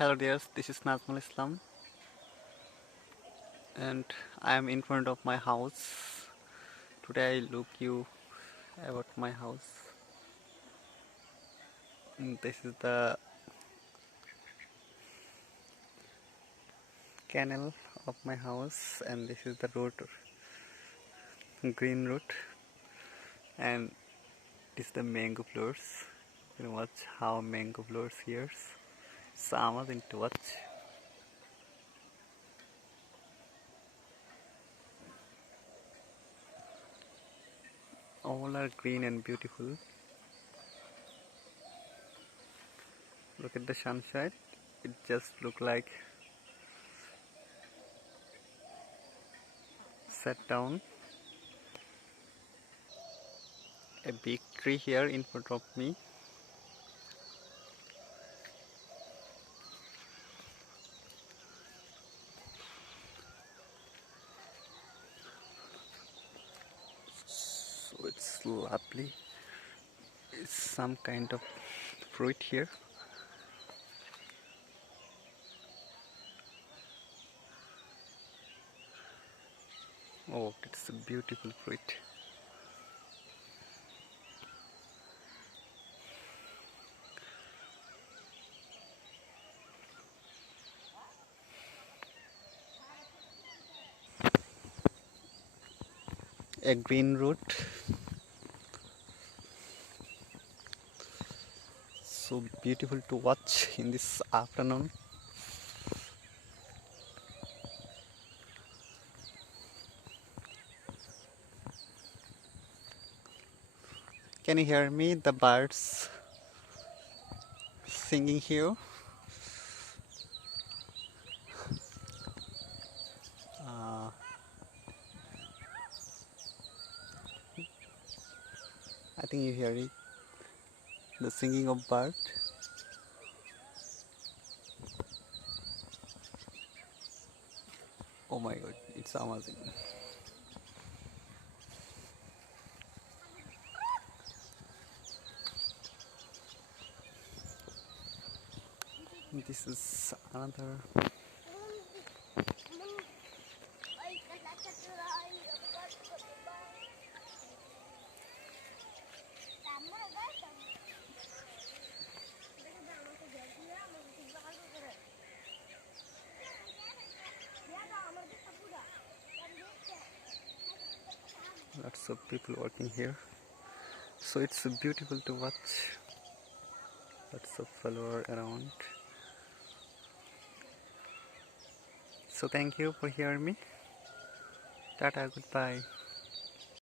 Hello dears, this is Nazmul Islam and I am in front of my house. Today I look you about my house. This is the canal of my house and this is the road, green road, and this is the mango flowers. You can watch how mango flowers here. It's amazing to watch. All are green and beautiful. Look at the sunshine. It just look like sat down. A big tree here in front of me. So it's lovely. It's some kind of fruit here. Oh, it's a beautiful fruit. A green root. So beautiful to watch in this afternoon. Can you hear me? The birds singing here. Uh, I think you hear it. The singing of bird. Oh my god, it's amazing. This is another. Lots of people working here. So it's beautiful to watch. Lots of followers around. So thank you for hearing me. Tata, goodbye.